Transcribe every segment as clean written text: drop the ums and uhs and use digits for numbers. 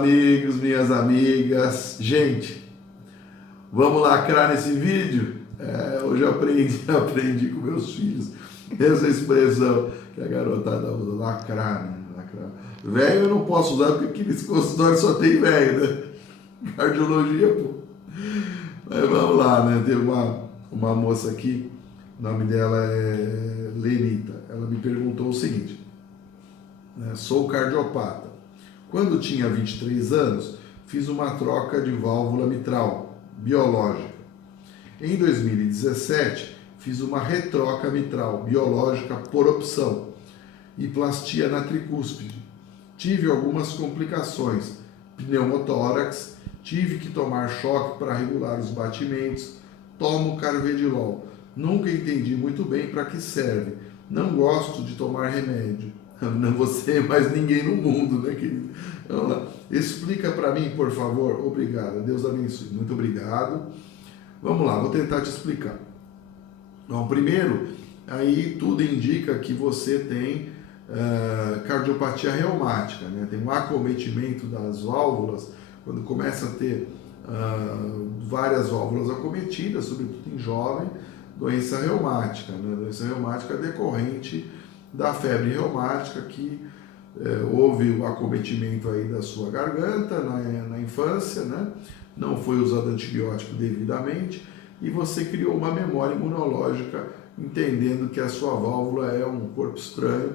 amigos, minhas amigas. Gente, vamos lacrar nesse vídeo? Hoje eu aprendi com meus filhos essa expressão que a garotada usa, lacrar, né? Lacrar. Velho eu não posso usar porque aqui nesse consultório só tem velho, né? Cardiologia, pô. Mas vamos lá, né? Tem uma moça aqui, o nome dela é Lenita. Ela me perguntou o seguinte, né? Sou cardiopata. Quando tinha 23 anos, fiz uma troca de válvula mitral biológica. Em 2017, fiz uma retroca mitral biológica por opção e plastia na tricúspide. Tive algumas complicações, pneumotórax, tive que tomar choque para regular os batimentos, tomo carvedilol. Nunca entendi muito bem para que serve. Não gosto de tomar remédio. Não você, mas ninguém no mundo, né, querido? Vamos lá. Explica para mim, por favor. Obrigado. Deus abençoe. Muito obrigado. Vamos lá, vou tentar te explicar. Bom, primeiro, aí tudo indica que você tem cardiopatia reumática, né? Tem um acometimento das válvulas, quando começa a ter várias válvulas acometidas, sobretudo em jovem, doença reumática, né? Doença reumática decorrente da febre reumática, que houve o acometimento aí da sua garganta na infância, né? Não foi usado antibiótico devidamente e você criou uma memória imunológica entendendo que a sua válvula é um corpo estranho,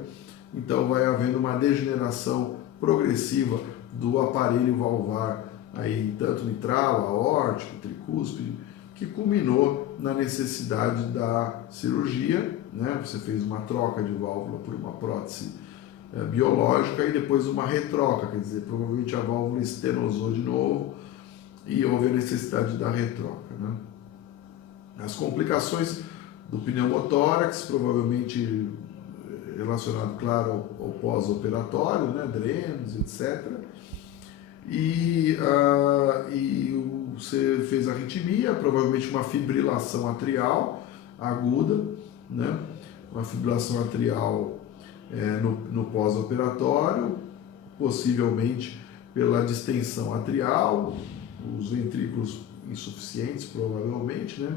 então vai havendo uma degeneração progressiva do aparelho valvar, aí, tanto mitral, aórtico, tricúspide, que culminou na necessidade da cirurgia, né? Você fez uma troca de válvula por uma prótese biológica e depois uma retroca, quer dizer, provavelmente a válvula estenosou de novo e houve a necessidade da retroca, né? As complicações do pneumotórax, provavelmente relacionado, claro, ao pós-operatório, né? Drenos, etc. E você fez arritmia, provavelmente uma fibrilação atrial aguda, né? Uma fibrilação atrial no pós-operatório, possivelmente pela distensão atrial, os ventrículos insuficientes, provavelmente, né?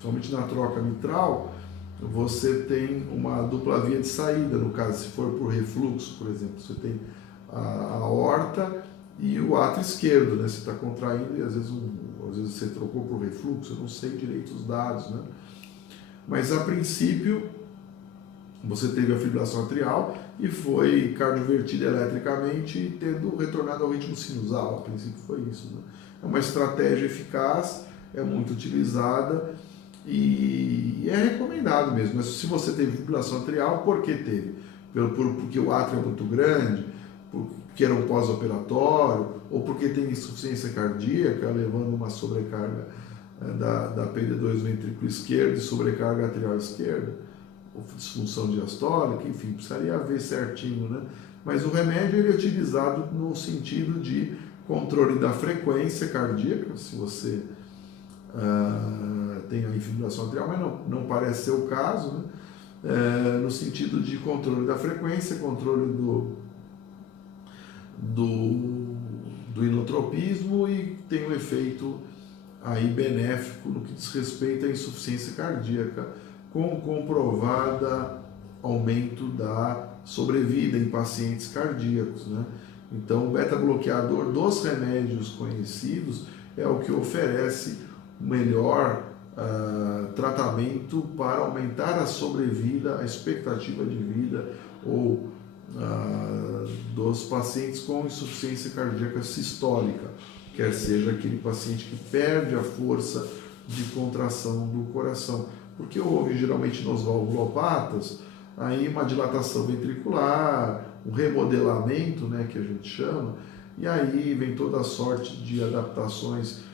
Somente na troca mitral, você tem uma dupla via de saída, no caso, se for por refluxo, por exemplo, você tem a aorta e o átrio esquerdo, né? Você está contraindo e às vezes você trocou por refluxo, eu não sei direito os dados, né? Mas a princípio você teve a fibrilação atrial e foi cardiovertida eletricamente, tendo retornado ao ritmo sinusal. A princípio foi isso, né? É uma estratégia eficaz, é muito utilizada e é recomendado mesmo. Mas se você teve fibrilação atrial, por que teve? Porque o átrio é muito grande, porque era um pós-operatório, ou porque tem insuficiência cardíaca, levando uma sobrecarga da PD2 ventrículo esquerdo e sobrecarga atrial esquerda, ou disfunção diastólica, enfim, precisaria ver certinho, né? Mas o remédio ele é utilizado no sentido de controle da frequência cardíaca, se você tem a fibrilação atrial, mas não parece ser o caso, né? No sentido de controle da frequência, controle do inotropismo e tem um efeito aí benéfico no que diz respeito à insuficiência cardíaca, com comprovada aumento da sobrevida em pacientes cardíacos, né? Então, o beta-bloqueador dos remédios conhecidos é o que oferece o melhor tratamento para aumentar a sobrevida, a expectativa de vida ou dos pacientes com insuficiência cardíaca sistólica, quer seja aquele paciente que perde a força de contração do coração, porque houve geralmente nos valvulopatas aí uma dilatação ventricular, um remodelamento, né, que a gente chama, e aí vem toda a sorte de adaptações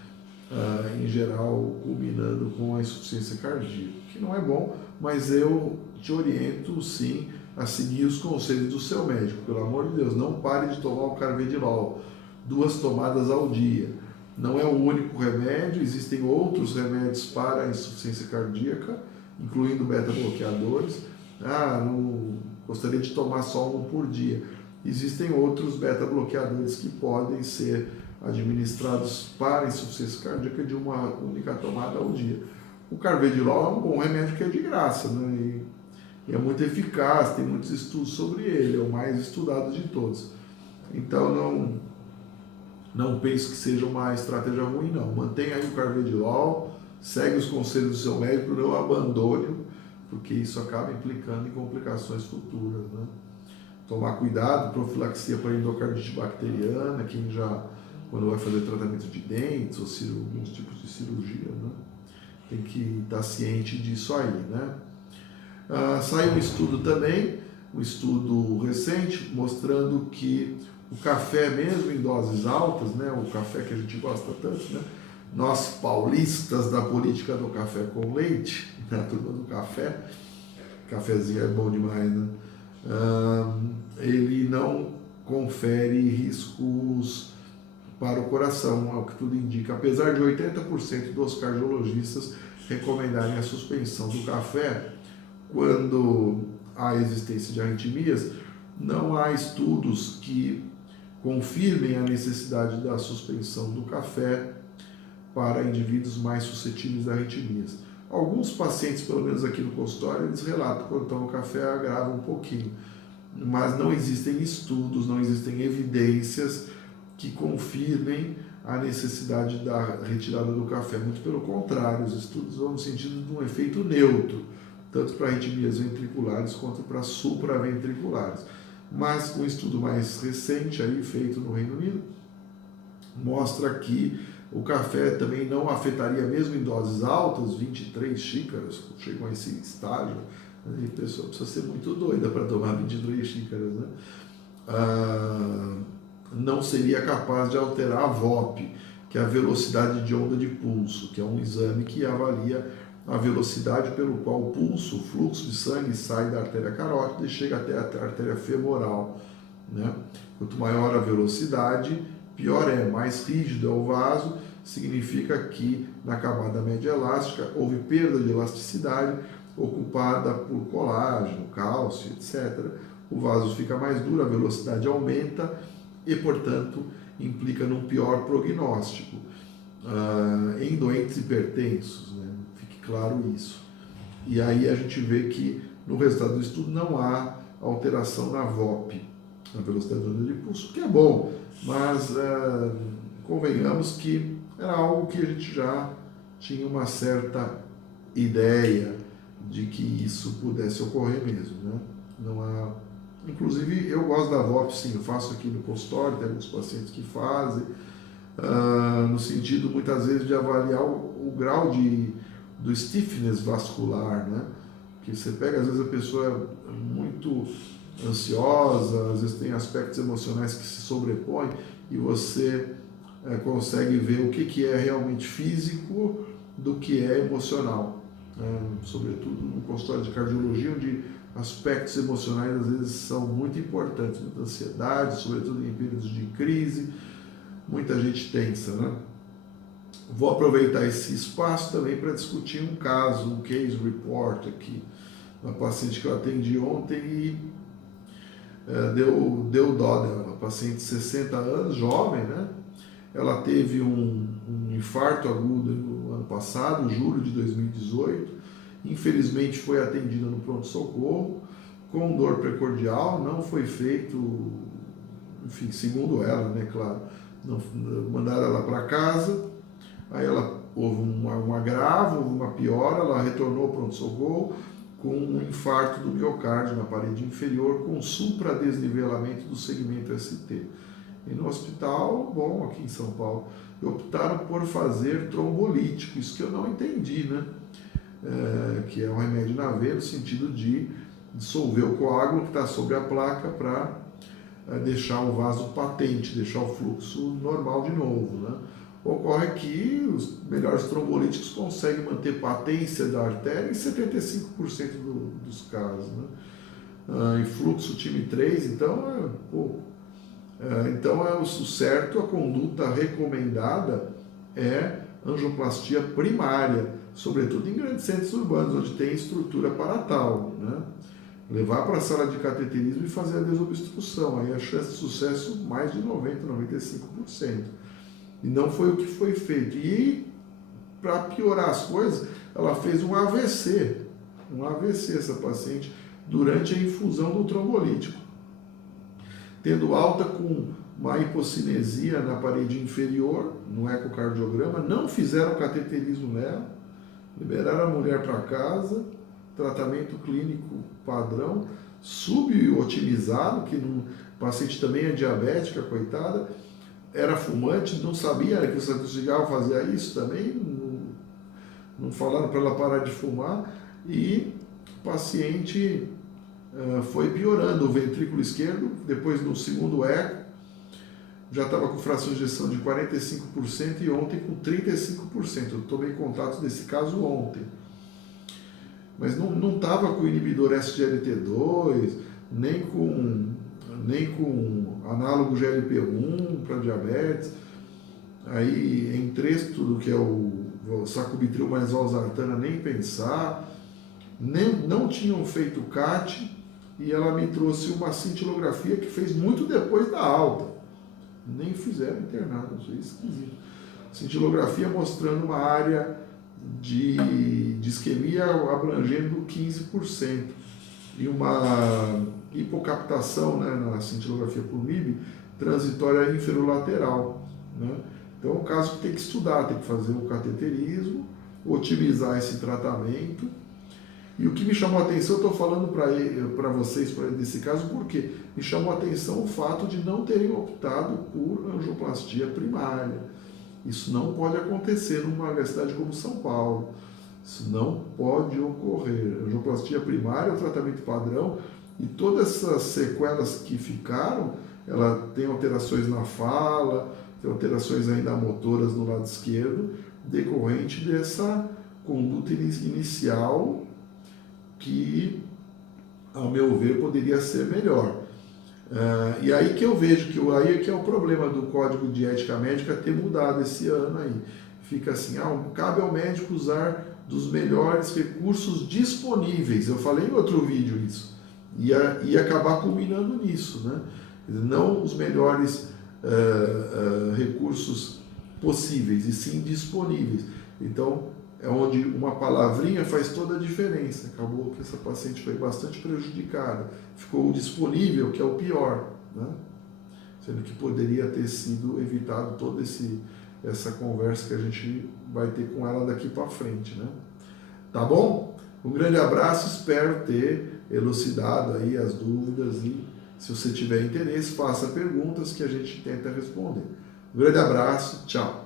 em geral culminando com a insuficiência cardíaca, que não é bom, mas eu te oriento sim a seguir os conselhos do seu médico. Pelo amor de Deus, não pare de tomar o carvedilol, 2 tomadas ao dia. Não é o único remédio, existem outros remédios para a insuficiência cardíaca, incluindo beta-bloqueadores. Não gostaria de tomar só um por dia. existem outros beta-bloqueadores que podem ser administrados para insuficiência cardíaca de uma única tomada ao dia. O carvedilol é um bom remédio que é de graça, né? E é muito eficaz, tem muitos estudos sobre ele, é o mais estudado de todos. Então não penso que seja uma estratégia ruim, não. Mantenha aí o carvedilol, segue os conselhos do seu médico, não abandone, porque isso acaba implicando em complicações futuras, né? Tomar cuidado, profilaxia para endocardite bacteriana, quem já, quando vai fazer tratamento de dentes ou alguns tipos de cirurgia, né? Tem que estar ciente disso aí, né? Saiu um estudo também, um estudo recente, mostrando que o café, mesmo em doses altas, né, o café que a gente gosta tanto, né, nós paulistas da política do café com leite, né, a turma do café, cafezinho é bom demais, né? Ele não confere riscos para o coração, ao que tudo indica. Apesar de 80% dos cardiologistas recomendarem a suspensão do café quando há existência de arritmias, não há estudos que confirmem a necessidade da suspensão do café para indivíduos mais suscetíveis a arritmias. Alguns pacientes, pelo menos aqui no consultório, eles relatam que quando tomam café agrava um pouquinho, mas não existem estudos, não existem evidências que confirmem a necessidade da retirada do café. Muito pelo contrário, os estudos vão no sentido de um efeito neutro, tanto para arritmias ventriculares quanto para supraventriculares. Mas um estudo mais recente, aí, feito no Reino Unido, mostra que o café também não afetaria, mesmo em doses altas, 23 xícaras, chegam a esse estágio, a pessoa precisa ser muito doida para tomar 23 xícaras, né? Não seria capaz de alterar a VOP, que é a velocidade de onda de pulso, que é um exame que avalia a velocidade pelo qual o pulso, o fluxo de sangue sai da artéria carótida e chega até a artéria femoral, né? Quanto maior a velocidade, pior é, mais rígido é o vaso, significa que na camada média elástica houve perda de elasticidade ocupada por colágeno, cálcio, etc. O vaso fica mais duro, a velocidade aumenta e, portanto, implica num pior prognóstico em doentes hipertensos, né? Fique claro isso. E aí a gente vê que no resultado do estudo não há alteração na VOP, na velocidade de onda de pulso, que é bom, mas convenhamos que era algo que a gente já tinha uma certa ideia de que isso pudesse ocorrer mesmo, né? Não há... Inclusive, eu gosto da VOP, sim, eu faço aqui no consultório, tem alguns pacientes que fazem, no sentido, muitas vezes, de avaliar o grau do stiffness vascular, né? Que você pega, às vezes, a pessoa é muito ansiosa, às vezes tem aspectos emocionais que se sobrepõem e você consegue ver o que é realmente físico do que é emocional, sobretudo no consultório de cardiologia, onde aspectos emocionais às vezes são muito importantes, muita ansiedade, sobretudo em períodos de crise, muita gente tensa, né? Vou aproveitar esse espaço também para discutir um caso, um case report aqui, uma paciente que eu atendi ontem e deu dó dela, uma paciente de 60 anos, jovem, né? Ela teve um infarto agudo no ano passado, julho de 2018, infelizmente foi atendida no pronto-socorro, com dor precordial, não foi feito, enfim, segundo ela, né, claro, mandaram ela para casa, aí houve um agravo, houve uma piora, ela retornou ao pronto-socorro com um infarto do miocárdio na parede inferior, com supradesnivelamento do segmento ST. E no hospital, bom, aqui em São Paulo, optaram por fazer trombolítico, isso que eu não entendi, né? Que é um remédio na veia, no sentido de dissolver o coágulo que está sobre a placa para deixar o vaso patente, deixar o fluxo normal de novo, né? Ocorre que os melhores trombolíticos conseguem manter patência da artéria em 75% dos casos, né? E fluxo time 3, então é pouco. Então é o certo, a conduta recomendada é angioplastia primária, sobretudo em grandes centros urbanos, onde tem estrutura para tal, né? levar para a sala de cateterismo e fazer a desobstrução. Aí a chance de sucesso mais de 90%, 95%. E não foi o que foi feito. E, para piorar as coisas, ela fez um AVC essa paciente, durante a infusão do trombolítico. Tendo alta com uma hipocinesia na parede inferior, no ecocardiograma, não fizeram cateterismo nela, liberaram a mulher para casa, tratamento clínico padrão, subotimizado, que o paciente também é diabética, coitada, era fumante, não sabia que o Santo Cigarro fazia isso também, não falaram para ela parar de fumar, e o paciente foi piorando o ventrículo esquerdo, depois no segundo eco, já estava com fração de ejeção de 45% e ontem com 35%. Eu tomei contato desse caso ontem. Mas não estava com inibidor SGLT2, nem com análogo GLP-1 para diabetes. Aí Entresto, que é o sacubitril mais valsartana, nem pensar. Não tinham feito CAT e ela me trouxe uma cintilografia que fez muito depois da alta. Nem fizeram internado, isso é esquisito. Cintilografia mostrando uma área de isquemia abrangendo 15% e uma hipocaptação, né, na cintilografia por MIB transitória inferolateral, né? Então é um caso que tem que estudar, tem que fazer o cateterismo, otimizar esse tratamento. E o que me chamou a atenção, eu estou falando para vocês desse caso, porque me chamou a atenção o fato de não terem optado por angioplastia primária. Isso não pode acontecer numa universidade como São Paulo. Isso não pode ocorrer. Angioplastia primária é o tratamento padrão e todas essas sequelas que ficaram, ela tem alterações na fala, tem alterações ainda motoras no lado esquerdo, decorrente dessa conduta inicial que, ao meu ver, poderia ser melhor. E aí que eu vejo que é o problema do Código de Ética Médica ter mudado esse ano aí. Fica assim, cabe ao médico usar dos melhores recursos disponíveis. Eu falei em outro vídeo isso. E acabar culminando nisso, né? Não os melhores recursos possíveis, e sim disponíveis. Então, é onde uma palavrinha faz toda a diferença. Acabou que essa paciente foi bastante prejudicada. Ficou disponível, que é o pior, né? Sendo que poderia ter sido evitado toda essa conversa que a gente vai ter com ela daqui para frente, né? Tá bom? Um grande abraço, espero ter elucidado aí as dúvidas e se você tiver interesse, faça perguntas que a gente tenta responder. Um grande abraço, tchau!